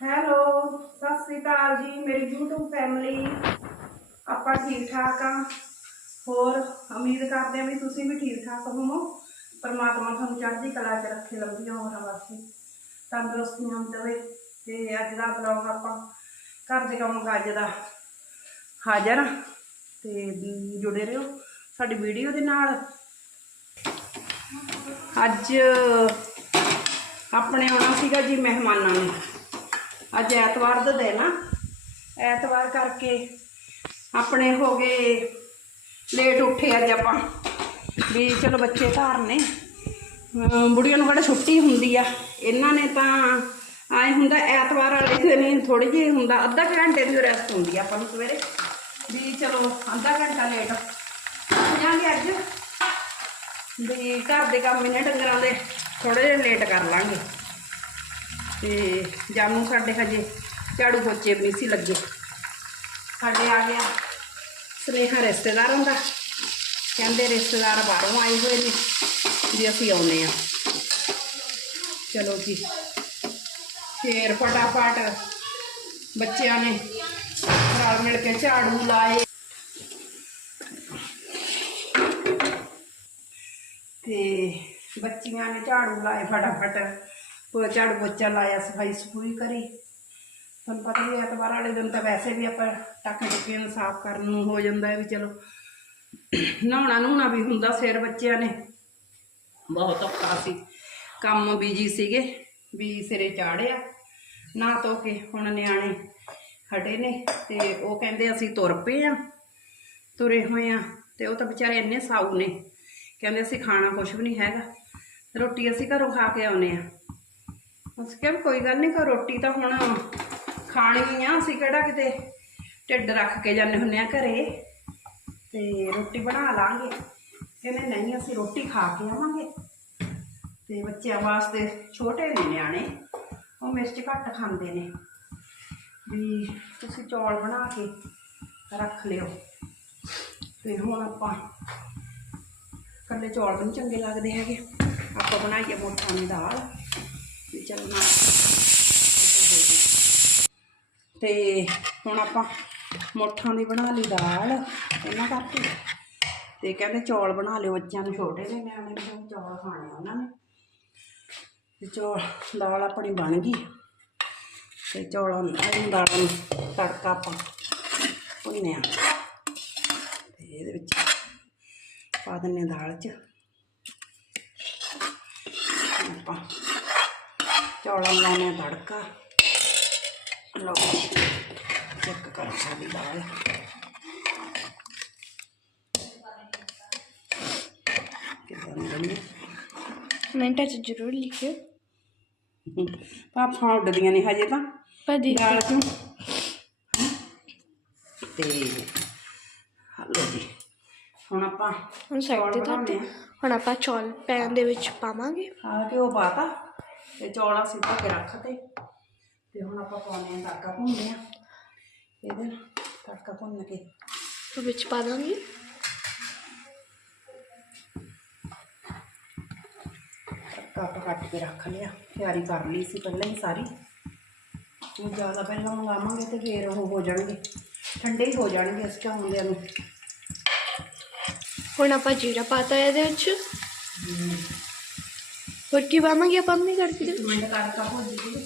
Hello, Sat Sri ਅਕਾਲ ਜੀ, ਮੇਰੀ YouTube family ਆਪਾਂ ਠੀਕ ਠਾਕ ਆ? ਹੋਰ, ਉਮੀਦ ਕਰਦੇ ਆ ਵੀ ਤੁਸੀਂ ਵੀ ਠੀਕ ਠਾਕ ਹੋਵੋ। ਪਰਮਾਤਮਾ ਤੁਹਾਨੂੰ ਚੜ੍ਹਦੀ ਕਲਾ 'ਚ ਰੱਖੇ ਲੰਬੀਆਂ ਉਮਰਾਂ ਵਾਸਤੇ। ਤੰਦਰੁਸਤੀਆਂ ਦੇਵੇ, ਤੇ ਅੱਜ ਦਾ ਬਲੌਗ ਆਪਾਂ ਘਰ ਦੇ ਕੰਮ ਕਾਜ ਦਾ। ਹਾਜ਼ਰ ਆ, ਤੇ ਜੁੜੇ ਰਹੋ ਸਾਡੀ ਵੀਡੀਓ ਦੇ ਨਾਲ। ਅੱਜ ਆਪਣੇ ਆਉਣਾ ਸੀਗਾ ਜੀ ਮਹਿਮਾਨਾਂ ਨੇ। ਅੱਜ ਐਤਵਾਰ ਦਾ ਦਿਨ ਆ। ਐਤਵਾਰ ਕਰਕੇ ਆਪਣੇ ਹੋ ਗਏ ਲੇਟ ਉੱਠੇ ਅੱਜ ਆਪਾਂ। ਵੀ ਚਲੋ ਬੱਚੇ ਘਰ ਨੇ। ਬੁੜੀਆਂ ਨੂੰ ਕਿਹੜਾ ਛੁੱਟੀ ਹੁੰਦੀ ਆ। ਇਹਨਾਂ ਨੇ ਤਾਂ ਆਏ ਹੁੰਦਾ ਐਤਵਾਰ ਵਾਲੇ ਦਿਨ ਥੋੜੀ ਜਿਹੀ ਹੁੰਦਾ। ਅੱਧਾ ਘੰਟੇ ਦੀ ਰੈਸਟ ਹੁੰਦੀ ਆ ਆਪਾਂ ਨੂੰ ਸਵੇਰੇ। ਵੀ ਚਲੋ ਅੱਧਾ ਘੰਟਾ ਲੇਟ ਜਾਂਗੇ ਅੱਜ। ਵੀ ਘਰ ਦੇ ਕੰਮ ਇਹਨੇ ਡੰਗਰਾਂ ਦੇ ਥੋੜੇ ਜਿਹਾ ਲੇਟ ਕਰ ਲਾਂਗੇ। ਤੇ ਜਾਮੂ ਸਾਡੇ ਹਜੇ ਝਾੜੂ ਪੋਚੇ ਵੀ ਨਹੀਂ ਸੀ ਲੱਗੇ। ਸਾਡੇ ਆ ਗਿਆ ਸੁਨੇਹਾ ਰਿਸ਼ਤੇਦਾਰਾਂ ਦਾ। ਕਹਿੰਦੇ ਰਿਸ਼ਤੇਦਾਰ ਬਾਹਰੋਂ ਆਏ ਹੋਏ ਨੇ ਵੀ ਅਸੀਂ ਆਉਨੇ ਆ ਚਲੋ ਜੀ। ਫੇਰ ਫਟਾਫਟ ਬੱਚਿਆਂ ਨੇ ਰਲ ਮਿਲ ਕੇ ਝਾੜੂ ਲਾਏ। ਤੇ ਬੱਚੀਆਂ ਨੇ ਝਾੜੂ ਲਾਏ ਫਟਾਫਟ। ਉਹ ਝਾੜੂ ਬੱਚਾ ਲਾਇਆ ਸਫ਼ਾਈ ਸਫੂਈ ਕਰੀ। ਤੁਹਾਨੂੰ ਪਤਾ ਹੀ ਐਤਵਾਰ ਵਾਲੇ ਦਿਨ ਤਾਂ ਵੈਸੇ ਵੀ ਆਪਾਂ ਟੱਕ ਟੁੱਕੀਆਂ ਨੂੰ ਸਾਫ਼ ਕਰਨ ਨੂੰ ਹੋ ਜਾਂਦਾ ਹੈ ਵੀ ਚਲੋ। ਨਹਾਉਣਾ ਨਹਾਉਣਾ ਵੀ ਹੁੰਦਾ ਸਿਰ ਬੱਚਿਆਂ ਨੇ। ਬਹੁਤ ਔਖਾ ਸੀ। ਕੰਮ ਬੀਜੀ ਸੀਗੇ, ਵੀ ਸਿਰੇ ਚਾੜਿਆ ਨਾ ਧੋ ਕੇ ਹੁਣ ਨਿਆਣੇ ਹਟੇ ਨੇ ਤੇ ਉਹ ਕਹਿੰਦੇ ਅਸੀਂ ਤੁਰ ਪਏ ਆ ਤੁਰੇ ਹੋਏ ਆ ਤੇ ਉਹ ਤਾਂ ਵਿਚਾਰੇ ਇੰਨੇ ਸਾਊ ਨੇ। ਕਹਿੰਦੇ ਅਸੀਂ ਖਾਣਾ ਕੁਝ ਵੀ ਨਹੀਂ ਹੈਗਾ। ਰੋਟੀ ਅਸੀਂ ਘਰੋਂ ਖਾ ਕੇ ਆਉਨੇ ਆ ਅਸੀਂ ਕਿਹਾ ਵੀ ਕੋਈ ਗੱਲ ਨਹੀਂ ਕੋ ਰੋਟੀ ਤਾਂ ਹੁਣ ਖਾਣੀ ਆ, ਅਸੀਂ ਕਿਹੜਾ ਕਿਤੇ ਢਿੱਡ ਰੱਖ ਕੇ ਜਾਂਦੇ ਹੁੰਨੇ ਆ ਘਰੇ ਤੇ ਰੋਟੀ ਬਣਾ ਲਾਂਗੇ। ਕਹਿੰਦੇ ਨਹੀਂ, ਅਸੀਂ ਰੋਟੀ ਖਾ ਕੇ ਆਵਾਂਗੇ। ਤੇ ਬੱਚਿਆਂ ਵਾਸਤੇ ਛੋਟੇ ਨੇ ਨਿਆਣੇ, ਉਹ ਮਿਰਚ ਘੱਟ ਖਾਂਦੇ ਨੇ। ਵੀ ਤੁਸੀਂ ਚੌਲ ਬਣਾ ਕੇ ਰੱਖ ਲਿਓ। ਤੇ ਹੁਣ ਆਪਾਂ ਕੱਲੇ ਚੌਲ ਵੀ ਨਹੀਂ ਚੰਗੇ ਲੱਗਦੇ ਹੈਗੇ। ਆਪਾਂ ਬਣਾਈਏ ਮੋਠਾਂ ਦੀ ਦਾਲ। ਚੱਲ ਨਾ ਤੇ ਹੁਣ ਆਪਾਂ ਮੋਠਾਂ ਦੀ ਬਣਾ ਲਈ ਦਾਲ, ਇਹਨਾਂ ਕਰਕੇ। ਤੇ ਕਹਿੰਦੇ ਚੌਲ ਬਣਾ ਲਿਓ, ਬੱਚਿਆਂ ਨੂੰ ਛੋਟੇ ਨੇ, ਨਿਆਣੇ ਨੇ ਚੌਲ ਖਾਣੇ ਆ ਉਹਨਾਂ ਨੇ। ਤੇ ਚੌਲ, ਦਾਲ ਆਪਣੀ ਬਣ ਗਈ। ਤੇ ਚੌਲਾਂ ਨੂੰ ਦਾਲਾਂ ਨੂੰ ਤੜਕਾ ਆਪਾਂ ਭੁੰਨਿਆ। ਤੇ ਇਹਦੇ ਵਿੱਚ ਪਾ ਦਿੰਨੇ ਹਾਂ ਦਾਲ 'ਚ। ਆਪਾਂ ਚੌਲਾਂ ਨੂੰ ਲਾਉਣੇ ਤੜਕਾ। ਲਓ ਚੈੱਕ ਕਰੋ ਸਾਡੀ ਦਾਲ। ਕਿਦਾਂ ਬਣੀ ਹੈ? ਮਿੰਟਾਂ 'ਚ ਜ਼ਰੂਰ ਲਿਖਿਓ। ਪਾਪਾ ਉੱਡਦੀਆਂ ਨੇ ਹਜੇ ਤਾਂ। ਦੀ ਦਾਲ ਚੋਂ ਤੇ ਹਲੋ ਜੀ ਹੁਣ ਆਪਾਂ ਹੁਣ ਸਾਈਡ ਤੇ ਬਣਾਉਣੇ ਹੁਣ ਆਪਾਂ ਚੌਲ ਪੈਨ ਦੇ ਵਿੱਚ ਪਾਵਾਂਗੇ। ਆ ਕੇ ਉਹ ਪਾਤਾ। ਤੇ ਚੌਲਾ ਸਿੱਧਾ ਕੇ ਰੱਖਤੇ ਤੇ। ਹੁਣ ਆਪਾਂ ਪਾਉਣੇ ਆ ਤੜਕਾ ਭੁੰਨਦੇ ਆ ਇਹਦੇ ਤੜਕਾ ਭੁੰਨ ਕੇ ਉਹ ਵਿੱਚ ਪਾ ਦਾਂਗੇ। ਤੜਕਾ ਆਪਾਂ ਕੱਟ ਕੇ ਰੱਖ ਲਿਆ। ਤਿਆਰੀ ਕਰ ਲਈ ਸੀ ਪਹਿਲਾਂ ਹੀ ਸਾਰੀ। ਹੁਣ ਜ਼ਿਆਦਾ ਪਹਿਲਾਂ ਮੰਗਾਵਾਂਗੇ ਤੇ ਫੇਰ ਉਹ ਹੋ ਜਾਣਗੇ। ਠੰਡੇ ਹੀ ਹੋ ਜਾਣਗੇ ਇਸ ਹੁੰਦਿਆਂ ਨੂੰ। ਹੁਣ ਆਪਾਂ ਜੀਰਾ ਪਾਤਾ ਇਹਦੇ ਵਿੱਚ। ਹੋਰ ਕੀ ਪਾਵਾਂਗੇ ਆਪਾਂ ਮੰਮੀ ਕਰਕੇ ਇੱਕ ਮਿੰਟ ਤੜਕਾ ਹੋ ਜੀ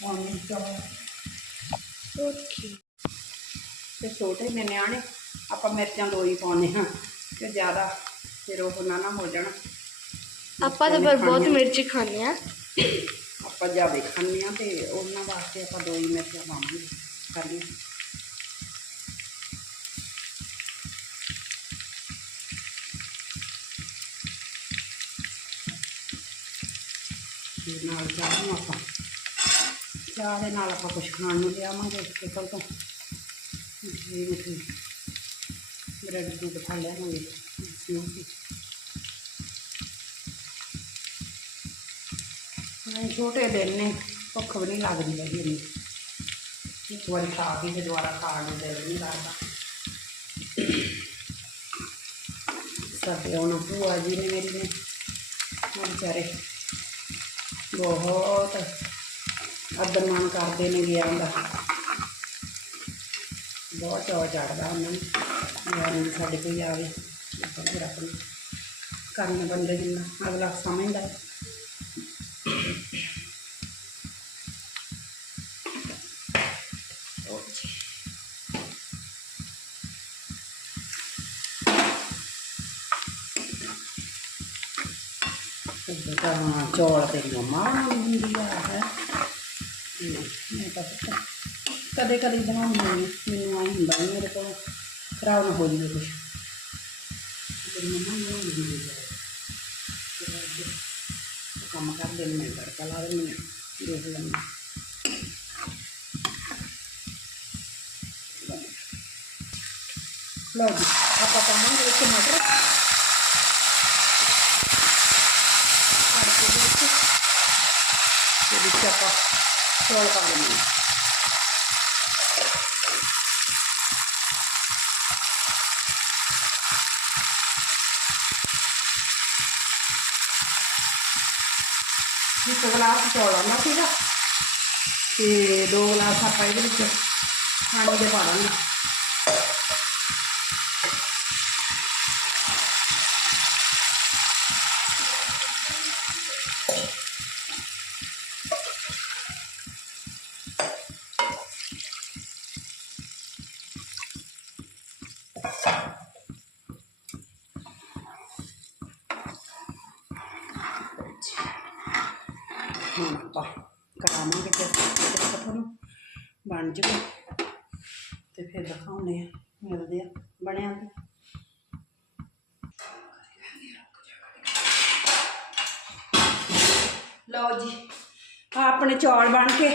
ਪਾਣੀ ਚਾਹ ਓਕੇ ਤੇ ਛੋਟੇ ਨੇ ਨਿਆਣੇ ਆਪਾਂ ਮਿਰਚਾਂ ਦੋ ਹੀ ਪਾਉਂਦੇ ਹਾਂ ਕਿ ਜ਼ਿਆਦਾ ਫਿਰ ਉਹ ਨਾ ਨਾ ਹੋ ਜਾਣ ਆਪਾਂ ਤਾਂ ਪਰ ਬਹੁਤ ਮਿਰਚ ਖਾਂਦੇ ਆ ਆਪਾਂ ਜ਼ਿਆਦਾ ਖਾਂਦੇ ਆ ਤੇ ਉਹਨਾਂ ਵਾਸਤੇ ਆਪਾਂ ਦੋ ਹੀ ਮਿਰਚਾਂ ਪਾਵਾਂਗੇ ਕਰਨੀ ਤੇ ਨਾਲ ਚਾਹ ਨੂੰ ਆਪਾਂ। ਚਾਹ ਦੇ ਨਾਲ ਆਪਾਂ ਕੁਝ ਖਾਣ ਨੂੰ ਲਿਆਵਾਂਗੇ ਹੋਟਲ ਤੋਂ ਜਿਵੇਂ ਕਿ ਬ੍ਰੈਡ ਦੀ ਖਾ ਲਿਆਵਾਂਗੇ। ਸਮੋਸੇ ਨਹੀਂ ਛੋਟੇ ਦਿਨ ਨੇ ਭੁੱਖ ਵੀ ਨਹੀਂ ਲੱਗਦੀ ਹੈਗੀ ਇੰਨੀ। ਇੱਕ ਵਾਰੀ ਖਾ ਕੇ ਤੇ ਦੁਬਾਰਾ ਖਾਣ ਨੂੰ ਦਿਲ ਨਹੀਂ ਕਰਦਾ। ਸਾਡੇ ਹੁਣ ਭੂਆ ਜੀ ਨੇ ਮੇਰੀ ਨੇ। ਵਿਚਾਰੇ ਬਹੁਤ। ਆਦਰ ਮਾਣ ਕਰਦੇ ਨੇ ਗਿਆ ਦਾ। ਬਹੁਤ ਚੌ ਚੜਦਾ ਉਹਨਾਂ ਨੂੰ। ਯਾਰ ਸਾਡੇ ਕੋਈ ਆਵੇ ਫਿਰ ਆਪਣੀ ਕਰਨ ਬੰਦੇ ਜਿੰਨਾ ਅਗਲਾ ਸਮਝਦਾ। ਹੈ ਇੱਦਾਂ ਤਾਂ ਚੌਲ ਤੇਰੀ ਮੰਮਾ ਬਣਾਉਂਦੀ ਹੁੰਦੀ ਆ, ਹੈ। ਤੇ ਮੈਂ ਤਾਂ ਪੁੱਤ ਕਦੇ ਕਦੇ ਬਣਾਉਂਦੀ ਹਾਂ ਮੈਨੂੰ ਆਈ ਹੁੰਦਾ ਵੀ ਮੇਰੇ ਕੋਲ ਖਰਾਬ ਨਾ ਹੋ ਜਾਵੇ ਕੁਛ। ਤੇ ਮੰਮਾ ਬਣਾਉਂਦੀ ਹੁੰਦੀ ਆ। ਕੰਮ ਕਰਦੇ ਨੇ, ਮੈਂ ਤੜਕਾ ਲਾ ਦਿੰਦੀ ਹਾਂ ਦੇਖ ਲੈਂਦੀ ਲਓ ਜੀ, ਆਪਾਂ ਪਾਵਾਂਗੇ ਵਿੱਚ ਮਟਰ ਤੜਕੇ ਦੇ ਵਿੱਚ ਤੇ ਵਿੱਚ ਆਪਾਂ ਚੌਲ ਪਾ ਦਿੰਦੇ ਹਾਂ। ਇੱਕ ਗਲਾਸ ਚੌਲ ਆਉਣਾ ਸੀਗਾ ਤੇ ਦੋ ਗਲਾਸ ਆਪਾਂ ਇਹਦੇ ਵਿੱਚ ਪਾਣੀ ਦੇ ਪਾ ਦਾਂਗੇ। ਹੁਣ ਆਪਾਂ ਕਰਾਵਾਂਗੇ ਤੇ ਤੁਹਾਨੂੰ ਬਣ ਜੂਗਾ। ਤੇ ਫਿਰ ਦਿਖਾਉਣੇ ਆ, ਮਿਲਦੇ ਆ ਬਣਿਆ ਤੇ। ਲਓ ਜੀ, ਆਹ ਆਪਣੇ ਚੌਲ ਬਣ ਕੇ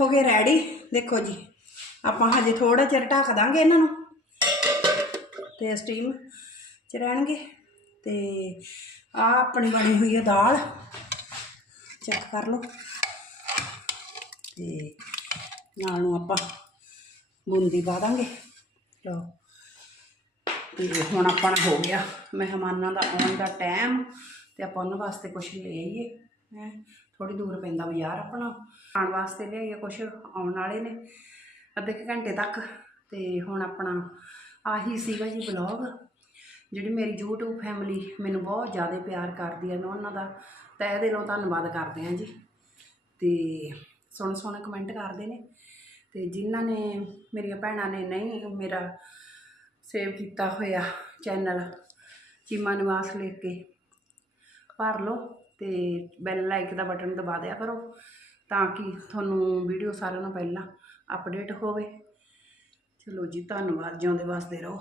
ਹੋ ਗਏ ਰੈਡੀ। ਦੇਖੋ ਜੀ, ਆਪਾਂ ਹਜੇ ਥੋੜਾ ਚਿਰ ਢੱਕ ਦਾਂਗੇ ਇਹਨਾਂ ਨੂੰ। ਤੇ ਸਟੀਮ ਚ ਰਹਿਣਗੇ। ਤੇ ਆ ਆਪਣੀ ਬਣੀ ਹੋਈ ਹੈ ਦਾਲ। ਚੈੱਕ ਕਰ ਲਓ। ਤੇ ਨਾਲ ਨੂੰ ਆਪਾਂ ਬੂੰਦੀ ਪਾ ਦਾਂਗੇ। ਲਓ। ਤੇ ਹੁਣ ਆਪਣਾ ਹੋ ਗਿਆ ਮਹਿਮਾਨਾਂ ਦਾ ਆਉਣ ਦਾ ਟਾਈਮ ਤੇ ਆਪਾਂ ਉਹਨਾਂ ਵਾਸਤੇ ਕੁਝ ਲੈ ਆਈਏ। ਹੈ ਥੋੜੀ ਦੂਰ ਪੈਂਦਾ ਬਾਜ਼ਾਰ ਆਪਣਾ। ਖਾਣ ਵਾਸਤੇ ਲਿਆਈਏ ਕੁਝ ਆਉਣ ਵਾਲੇ ਨੇ ਅੱਧੇ ਕੁ ਘੰਟੇ ਤੱਕ। ਤੇ ਹੁਣ ਆਪਣਾ ਆਹੀ ਸੀਗਾ ਜੀ ਬਲੌਗ ਜਿਹੜੀ ਮੇਰੀ YouTube ਫੈਮਿਲੀ ਮੈਨੂੰ ਬਹੁਤ ਜ਼ਿਆਦਾ ਪਿਆਰ ਕਰਦੀ ਹੈ ਮੈਂ ਉਹਨਾਂ ਦਾ ਤਹਿ ਦਿਲੋਂ ਧੰਨਵਾਦ ਕਰਦੇ ਹਾਂ ਜੀ। ਤੇ ਸੋਹਣੇ ਸੋਹਣੇ ਕਮੈਂਟ ਕਰਦੇ ਨੇ। ਤੇ ਜਿਨ੍ਹਾਂ ਨੇ, ਮੇਰੀਆਂ ਭੈਣਾਂ ਨੇ ਨਹੀਂ, ਮੇਰਾ ਸੇਵ ਕੀਤਾ ਹੋਇਆ ਚੈਨਲ ਚੀਮਾ ਨਿਵਾਸ ਲਿਖ ਕੇ, ਭਰ ਲਓ ਤੇ ਬੈਲ ਲਾਈਕ ਦਾ ਬਟਨ ਦਬਾ ਦਿਆ ਕਰੋ ਤਾਂ ਕਿ ਤੁਹਾਨੂੰ ਵੀਡੀਓ ਸਾਰਿਆਂ ਨੂੰ ਪਹਿਲਾਂ ਅਪਡੇਟ ਹੋਵੇ। ਚਲੋ ਜੀ, ਧੰਨਵਾਦ, ਜਿਉਂਦੇ ਵਸਦੇ ਰਹੋ।